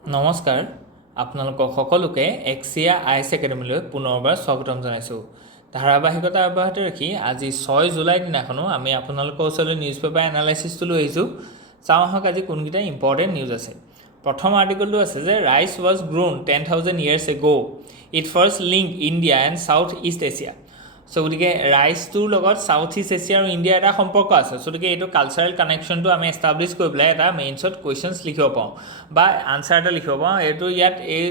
নমস্কাৰ আপোনালোকক সকলোকে AXIA IAS একাডেমীলৈ পুনৰবাৰ স্বাগতম জনাইছোঁ। ধাৰাবাহিকতা অব্যাহত ৰাখি আজি 6 জুলাই দিনাখনো আমি আপোনালোকৰ ওচৰলৈ নিউজ পেপাৰ এনালাইচিছটো লৈ আহিছোঁ। চাওঁ আহক আজি কোনকেইটা ইম্পৰ্টেণ্ট নিউজ আছে। প্ৰথম আৰ্টিকলটো আছে যে rice was গ্ৰোন 10,000 years ago. It first linked India and South East Asia. So গতিকে ৰাইচটোৰ লগত সাউথ ইষ্ট এছিয়া আৰু ইণ্ডিয়াৰ এটা সম্পৰ্ক আছে। সো গতিকে এইটো কালচাৰেল কানেকশ্যনটো আমি এষ্টাব্লিছ কৰি পেলাই এটা মেইনছত কুৱেশ্যনছ লিখিব পাৰোঁ বা আনচাৰ এটা লিখিব পাৰোঁ। এইটো ইয়াত এই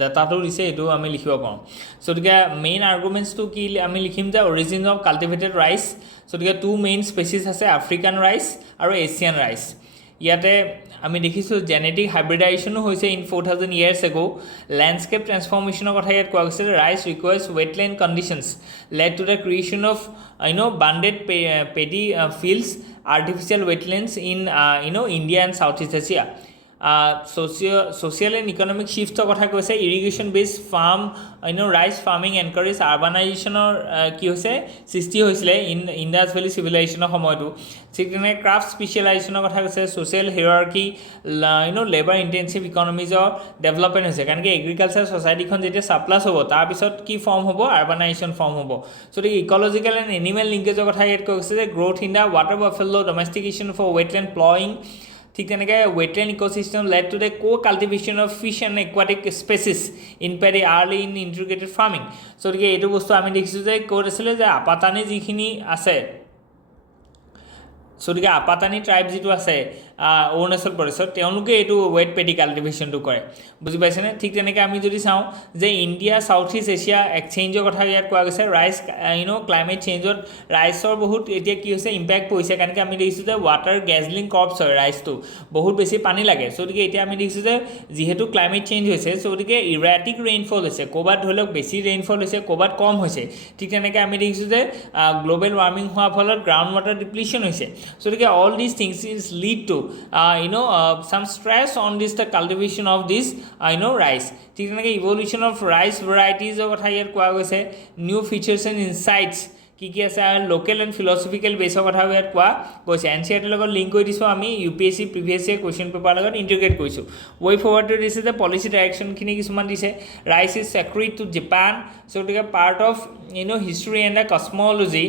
ডাটাটো দিছে, এইটো আমি লিখিব পাৰোঁ। সো গতিকে মেইন আৰ্গুমেণ্টছটো কি আমি লিখিম যে origin of cultivated rice. So গতিকে 2 মেইন স্পেচিছ আছে, আফ্ৰিকান ৰাইচ আৰু এছিয়ান ৰাইচ। ইয়াতে আমি দেখিছোঁ জেনেটিক হাইব্ৰিডাইজেশ্যনো হৈছে ইন 4,000 years ago. লেণ্ডস্কেপ ট্ৰেন্সফৰ্মেশ্যনৰ কথা ইয়াত কোৱা গৈছে যে rice requires wetland conditions led to the creation of bunded paddy fields artificial wetlands in India and southeast Asia. Social and economic শ্বিফ্টৰ কথা কৈছে। Irrigation based farm rice farming encourage আৰ্বানাইজেশ্যনৰ কি হৈছে সৃষ্টি হৈছিলে ইণ্ডাছ ভেলী চিভিলাইজেশ্যনৰ সময়টো। ঠিক তেনেকৈ ক্ৰাফ্ট স্পেচিয়েলাইজেশ্যনৰ কথা কৈছে। ছ'চিয়েল হিয়েৰাৰ্কি লেবাৰ ইণ্টেনচিভ ইকনমিজৰ ডেভেলপমেণ্ট হৈছে, কাৰণ কি এগ্ৰিকালচাৰ ছ'চাইটিখন যেতিয়া ছাপ্লাছ হ'ব তাৰপিছত কি ফৰ্ম হ'ব, আৰ্বানাইজেশ্যন ফৰ্ম হ'ব। চ' গতিকে ইকলজিকেল এণ্ড এনিমেল লিংকেজৰ কথা ইয়াত কৈ গৈছে যে growth in the water buffalo domestication for wetland ploughing. ঠিক তেনেকৈ wetland ecosystem led to the cultivation of fish and aquatic species in paddy early in integrated farming. So' গতিকে এইটো বস্তু আমি দেখিছোঁ যে ক'ত আছিলে যে আপাতানি যিখিনি আছে, চ' গতিকে আপাতানি ট্ৰাইব যিটো আছে অৰুণাচল প্ৰদেশত, তেওঁলোকে এইটো ৱেট পেডি কাল্টিভেশ্যনটো কৰে। বুজি পাইছেনে? ঠিক তেনেকৈ আমি যদি চাওঁ যে ইণ্ডিয়া সাউথ ইষ্ট এছিয়া এক্সচেঞ্জৰ কথা ইয়াত কোৱা গৈছে। ৰাইচ ক্লাইমেট চেঞ্জত ৰাইচৰ বহুত এতিয়া কি হৈছে ইম্পেক্ট পৰিছে, কাৰণ কি আমি দেখিছোঁ যে ৱাটাৰ গেজলিং ক্ৰপছ হয় ৰাইচটো, বহুত বেছি পানী লাগে। চ' গতিকে এতিয়া আমি দেখিছোঁ যে যিহেতু ক্লাইমেট চেঞ্জ হৈছে, চ' গতিকে ইৰাটিক ৰেইনফল হৈছে, ক'ৰবাত ধৰি লওক বেছি ৰেইনফল হৈছে, ক'ৰবাত কম হৈছে। ঠিক তেনেকৈ আমি দেখিছোঁ যে গ্ল'বেল ৱাৰ্মিং হোৱাৰ ফলত গ্ৰাউণ্ড ৱাটাৰ ডিপ্লিশ্যন হৈছে। So all these things is lead to some stress on this the cultivation of this rice. ঠিক তেনেকৈ evolution of rice varieties কথা ইয়াত কোৱা গৈছে। new features and insights কি কি আছে, লোকেল এণ্ড ফিলচফিকেল বেছৰ কথা ইয়াত কোৱা গৈছে। এনচিআৰটিৰ লগত লিংক কৰি দিছোঁ আমি, UPSC প্ৰিভিয়াছ ইয়েৰ কুৱেশ্যন পেপাৰৰ লগত ইণ্টিগ্ৰেট কৰিছোঁ। ৱে ফৰৱাৰ্ডটো দিছে যে পলিচি ডাইৰেকশ্যনখিনি কিছুমান দিছে। Rice is sacred to Japan. So' গতিকে part of history and the cosmology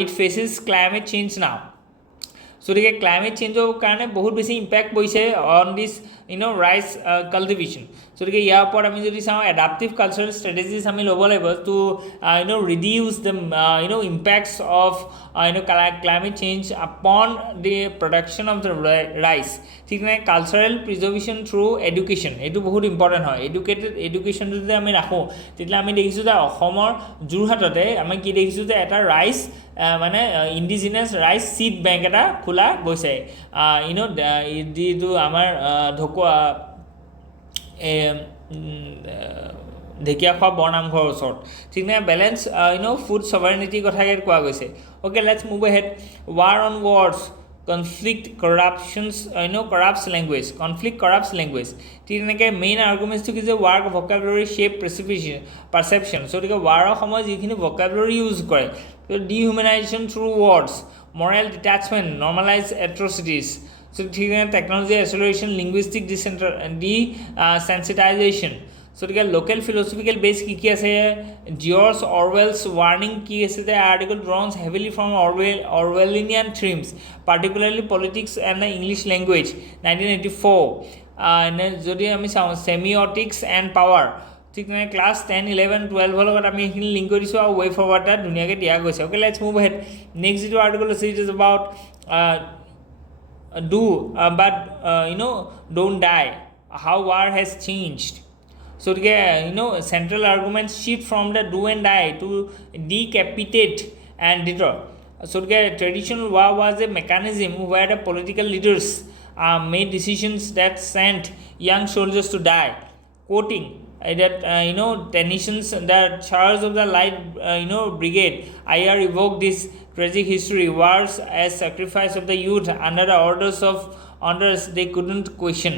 it faces climate change now. So' গতিকে ক্লাইমেট চেঞ্জৰ কাৰণে বহুত বেছি ইম্পেক্ট পৰিছে অন দিছ ৰাইচ কাল্টিভেশ্যন। চ' গতিকে ইয়াৰ ওপৰত আমি যদি চাওঁ এডাপ্টিভ কালচাৰেল ষ্ট্ৰেটেজিজ আমি ল'ব লাগিব to reduce the impacts of climate change upon the production of the rice. ঠিক তেনেকৈ কালচাৰেল প্ৰিজাৰ্ভেশ্যন থ্ৰু এডুকেশ্যন, এইটো বহুত ইম্পৰ্টেণ্ট হয়। এডুকেশ্যনটো যদি আমি ৰাখোঁ, তেতিয়াহ'লে আমি দেখিছোঁ যে অসমৰ যোৰহাটতে আমি কি দেখিছোঁ যে এটা ৰাইচ মানে ইণ্ডিজিনাছ ৰাইচ ছিড বেংক এটা খোলা গৈছে। যিটো আমাৰ ঢেকীয়াখোৱা বৰনামঘৰৰ ওচৰত। ঠিক নাই, বেলেঞ্চ ফুড ছভাৰেনিটিৰ কথা ইয়াত কোৱা গৈছে। Okay, let's move ahead. War on words, conflict corruptions corrupts language, conflict corrupts language. ঠিক তেনেকৈ মেইন আৰ্গুমেণ্টছটো কি যে ৱাৰ ভকেবুলাৰী শ্বেপ পাৰচেপশ্যন। চ' গতিকে ৱাৰৰ সময়ত যিখিনি ভকেবুলাৰী ইউজ কৰে, ডিহিউমেনাইজেশ্যন থ্ৰু ৱৰ্ডছ, মৰেল ডিটাচমেণ্ট, নৰ্মেলাইজ এট্ৰচিটিজ। চ' ঠিক তেনেকৈ টেকন'লজি এক্সেলাৰেশ্যন, লিংগুইষ্টিক ডিচেনচিটাইজেশ্যন। চ' গতিকে লোকেল ফিলচফিকেল বেছ কি কি আছে, জিয়ৰ্ছ অৰৱেলছ ৱাৰ্নিং কি আছে যে article draws heavily from Orwellian themes, particularly politics and English language 1984। যদি আমি চাওঁ ছেমিঅটিক্স এণ্ড পাৱাৰ, ঠিক তেনেকৈ ক্লাছ 10, 11, 12 লগত আমি এইখিনি লিংক কৰি দিছোঁ আৰু ৱে ফৰৱাৰ্ড এটা ধুনীয়াকৈ দিয়া গৈছে। Okay, let's move ahead. Next যিটো আৰ্টিকল আছে it is about do but don't die, how war has changed. So central arguments shift from the do and die to decapitate and deter. So traditional war was a mechanism where the political leaders made decisions that sent young soldiers to die. Quoting that Tennyson's the charge of the light brigade, I evoke this tragic history, wars as sacrifice of the youth under the orders of others they couldn't question.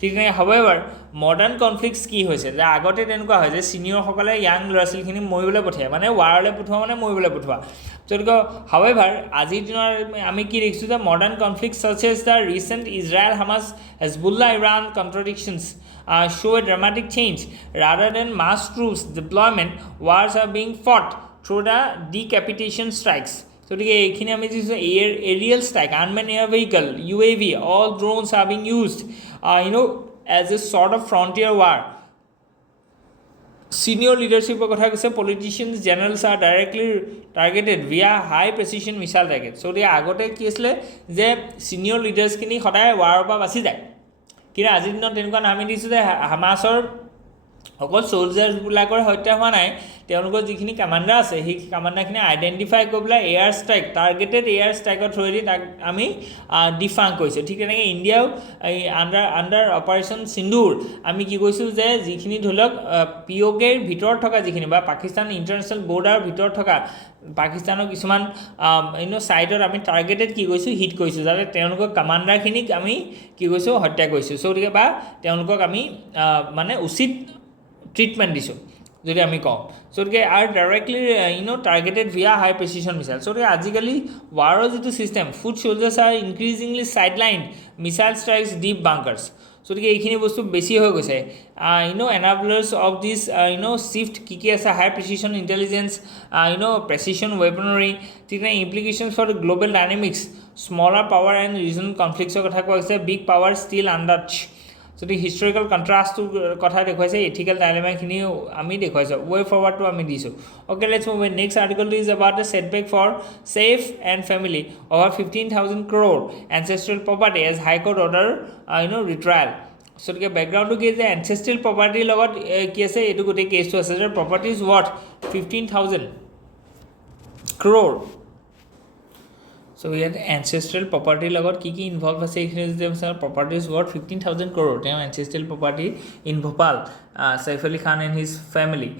ঠিক নাই however modern conflicts কি হৈছে যে আগতে তেনেকুৱা হয় যে senior সকলে young ল'ৰা ছোৱালীখিনি মৰিবলৈ পঠিয়ায় মানে warলৈ পঠোৱা মানে মৰিবলৈ পঠোৱা গতিকে however আজিৰ দিনৰ আমি কি দেখিছোঁ যে modern conflicts such as the recent Israel Hamas Hezbollah Iran contradictions show a dramatic change. Rather than mass troops deployment, wars are being fought through the decapitation strikes. So এইখিনি আমি যিটো aerial strike, unmanned air vehicle, UAV, all drones are being used as a sort of frontier war. Senior leadership কথা কৈছে politicians generals are directly targeted via high precision missile targets. So আগতে কি আছিলে যে senior leaders খিনি সদায় war পৰা বাচি যায় কিন্তু আজিৰ দিনত তেনেকুৱা নামি দিছোঁ যে হামাছৰ অকল চলজাৰ্ছবিলাকৰ হত্যা হোৱা নাই তেওঁলোকৰ যিখিনি কামাণ্ডাৰ আছে সেই কামাণ্ডাৰখিনি আইডেণ্টিফাই কৰি পেলাই এয়াৰ ষ্ট্ৰাইক টাৰ্গেটেড এয়াৰ ষ্ট্ৰাইকৰ থ্ৰুৱেদি তাক আমি ডিফাং কৰিছোঁ ঠিক তেনেকৈ ইণ্ডিয়াও এই আণ্ডাৰ অপাৰেশ্যন সিন্দুৰ আমি কি কৈছোঁ যে যিখিনি ধৰি লওক পিঅ'কেৰ ভিতৰত থকা যিখিনি বা পাকিস্তান ইণ্টাৰনেশ্যনেল বৰ্ডাৰৰ ভিতৰত থকা পাকিস্তানৰ কিছুমান ছাইডত আমি টাৰ্গেটেড কি কৰিছোঁ হিট কৰিছোঁ যাতে তেওঁলোকৰ কামাণ্ডাৰখিনিক আমি কি কৰিছোঁ হত্যা কৰিছোঁ চ' গতিকে বা তেওঁলোকক আমি মানে উচিত ট্ৰিটমেণ্ট দিছোঁ যদি আমি কওঁ চ' গতিকে are directly targeted via high precision missile so' গতিকে আজিকালি ৱাৰৰ যিটো system food soldiers are increasingly sideline missile strikes deep bunkers গতিকে এইখিনি বস্তু বেছি হৈ গৈছে এনাবলাৰ্ছ অফ দিছ চিফ্ট কি আছে হাই প্ৰেচিশ্যন ইণ্টেলিজেঞ্চ প্ৰেচিশ্যন ৱেপনাৰী ঠিক নাই implications for global dynamics smaller power and regional কনফ্লিক্টছৰ কথা কোৱা হৈছে বিগ পাৱাৰ ষ্টিল আণ্ডাৰচ যদি হিষ্টৰিকেল কণ্ট্ৰাষ্টটোৰ কথা দেখুৱাইছে ইথিকেল ডাইলেমাখিনিও আমি দেখুৱাইছোঁ ৱে ফৰৱাৰ্ডটো আমি দিছোঁ অ'কে লেটছ মুভ নেক্সট আৰ্টিকলটো is about a setback for Saif and family over 15,000 crore ancestral property as high court order retrial so' গতিকে বেকগ্ৰাউণ্ডটো কি যে এনচেষ্ট্ৰেল প্ৰপাৰ্টিৰ লগত কি আছে এইটো গোটেই কেছটো আছে যে প্ৰপাৰ্টি ইজ ৱৰ্থ 15,000 crore চ' ইয়াত এনচেষ্ট্ৰেল প্ৰপাৰ্টিৰ লগত কি ইনভলভ আছে এইখিনি যদি প্ৰপাৰ্টি ইজ ৱৰ্থ 15,000 crore তেওঁ ancestral property in Bhopal Saif Ali Khan and his family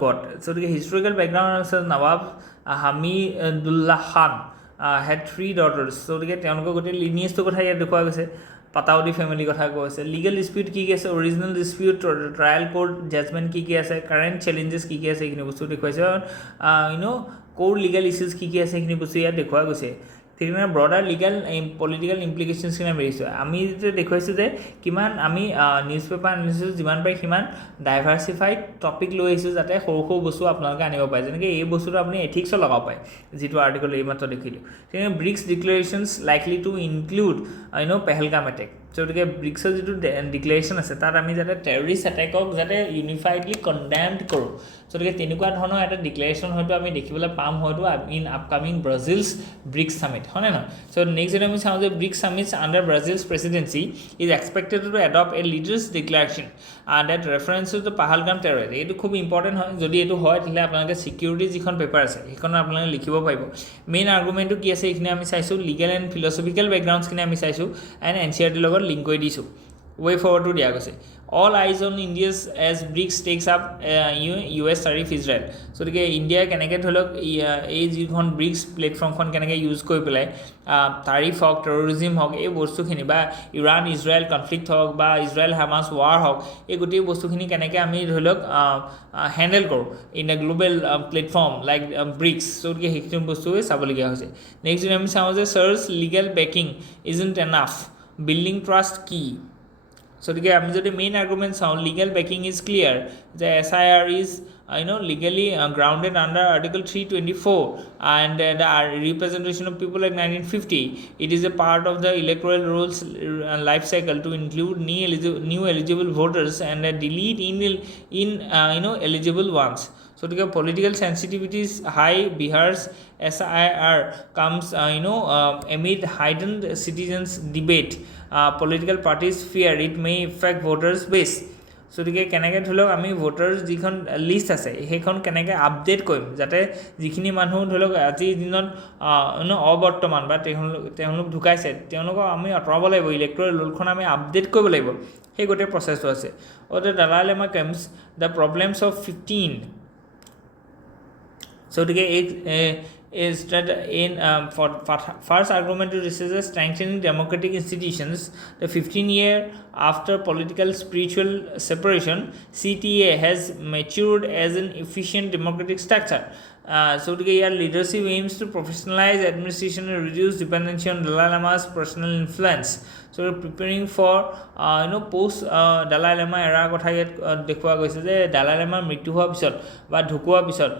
got so the historical background আছে নৱাব হামিদুল্লাহ খান had 3 daughters so the তেওঁলোকৰ গোটেই লিনিয়েজটো কথা ইয়াত দেখুওৱা গৈছে পাতাউদি ফেমিলি কথা কৈছে লিগেল ডিসপিউট কি আছে original dispute trial court judgement কি আছে কাৰেন্ট চ্যালেঞ্জেস কি আছে এইখিনি বস্তু দেখুৱাইছে কোৰ লিগেল ইস্যুজ কি আছে এইখিনি বস্তু ইয়াত দেখুওৱা গৈছে ঠিক আছে ব্ৰডাৰ লিগেল পলিটিকেল ইমপ্লিকেশ্যনছখিনি আমি দেখিছোঁ আমি যেতিয়া দেখুৱাইছোঁ যে কিমান আমি নিউজ পেপাৰ এনালিচিছ যিমান পাৰি সিমান ডাইভাৰ্চিফাইড টপিক লৈ আহিছোঁ যাতে সৰু সৰু বস্তু আপোনালোকে আনিব পাৰে যেনেকৈ এই বস্তুটো আপুনি এথিক্সত লগাব পাৰে যিটো আৰ্টিকল এইমাত্ৰ দেখিলোঁ তেনেকৈ BRICS declarations likely to include Pahalgam attack গতিকে ব্ৰিক্সৰ যিটো ডিক্লেৰেশ্যন আছে তাত আমি যাতে টেৰৰিষ্ট এটেকক যাতে ইউনিফাইডলি কণ্ডেমড কৰোঁ গতিকে তেনেকুৱা ধৰণৰ এটা ডিক্লেৰেশ্যন হয়তো আমি দেখিবলৈ পাম হয়তো in upcoming Brazil's BRICS summit হয়নে নহয় চ' নেক্সট যদি আমি চাওঁ যে BRICS summits under Brazil's presidency is expected to adopt a leaders declaration that reference to Pahalgam terrorist এইটো খুব ইম্পৰ্টেণ্ট হয় যদি এইটো হয় তেতিয়াহ'লে আপোনালোকে ছিকিউৰিটি যিখন পেপাৰ আছে সেইখন আপোনালোকে লিখিব পাৰিব মেইন আৰ্গুমেণ্টটো কি আছে এইখিনি আমি চাইছোঁ লিগেল এণ্ড ফিলচফিকেল বেকগ্ৰাউণ্ডছখিনি আমি চাইছোঁ এণ্ড NCERTৰ লগত লিংক কৰি দিছোঁ ৱে ফৰৱাৰ্ডটো দিয়া গৈছে all eyes on India's as BRICS takes up US tariff Israel so গতিকে ইণ্ডিয়া কেনেকৈ ধৰি লওক এই যিখন ব্ৰিক্স প্লেটফৰ্মখন কেনেকৈ ইউজ কৰি পেলাই তাৰিফ হওক টেৰৰিজিম হওক এই বস্তুখিনি বা ইৰাণ ইজৰাইল কনফ্লিক্ট হওক বা ইজৰাইল হামাছ ৱাৰ হওক এই গোটেই বস্তুখিনি কেনেকৈ আমি ধৰি লওক হেণ্ডেল কৰোঁ in a global platform like BRICS so' গতিকে সেইখিনি বস্তুৱে চাবলগীয়া হৈছে নেক্সট যদি আমি চাওঁ যে church legal backing isn't enough building trust কি so the আমি যদি মেইন আর্গুমেন্ট চাওঁ লিগেল বেকিং ইজ ক্লিয়ার যে SIR is legally grounded under article 324 and the representation of people like 1950 it is a part of the electoral rules life cycle to include new eligible voters and delete eligible ones so the political sensitivity is high Bihar's SIR comes amid heightened citizens debate political parties fear it may affect voters base so the কেনেকৈ ধৰি লওক আমি voters যিখন list আছে সেইখন কেনেকৈ update কৰিম যাতে যিখিনি মানুহ ধৰি লওক আজিৰ দিনত অবৰ্তমান বা তেওঁলোক ঢুকাইছে তেওঁলোকক আমি আঁতৰাব লাগিব ইলেক্ট্ৰল ৰোলখন আমি আপডেট কৰিব লাগিব সেই গোটেই প্ৰচেছটো আছে the Dalai Lama comes the problems of 15 so গতিকে is that in for first argument to this is a strengthening democratic institutions. The 15-year after political spiritual separation, CTA has matured as an efficient democratic structure. So your leadership aims to professionalize administration and reduce dependency on Dalai Lama's personal influence. So preparing for post Dalai Lama era কথা ইয়াত দেখুওৱা গৈছে যে Dalai Lama মৃত্যু হোৱাৰ পিছত বা ঢুকোৱাৰ পিছত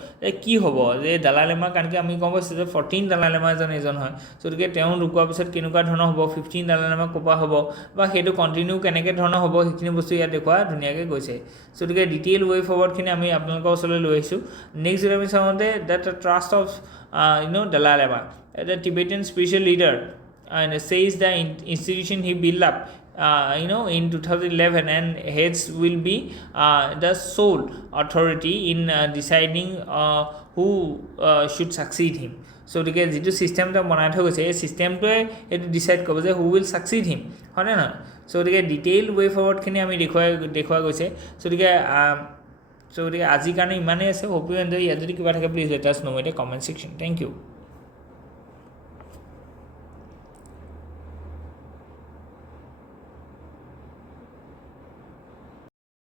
কি হ'ব যে Dalai Lama কাৰণ কি আমি গম পাইছোঁ যে 14 Dalai Lama এজন হয় so গতিকে তেওঁ ঢুকোৱাৰ পিছত কেনেকুৱা ধৰণৰ হ'ব 15 Dalai Lama ক'পা হ'ব বা সেইটো কন্টিনিউ কেনেকৈ ধৰণৰ হ'ব সেইখিনি বস্তু ইয়াত দেখুওৱা ধুনীয়াকৈ গৈছে so গতিকে ডিটেইল ৱে ফৰৱাৰ্ডখিনি আমি আপোনালোকৰ ওচৰলৈ লৈ আহিছোঁ নেক্সট আমি চাওঁতে that the trust of Dalai Lama, the Tibetan spiritual leader, and says the institution he built up in 2011 and heads will be the sole authority in deciding who should succeed him. So the যিটো সিস্টেমটা বনাই থৈ গৈছে এই সিস্টেমটোৱে এটো decide কৰিব যে who will succeed him হয় না so গতিকে ডিটেইল ৱে ফৰৱাৰ্ডখিনি আমি দেখুৱা গৈছে so গতিকে so আজিৰ কাৰণে ইমানেই আছে hope you enjoy ইয়াত যদি কিবা থাকে please let us know in the comment section thank you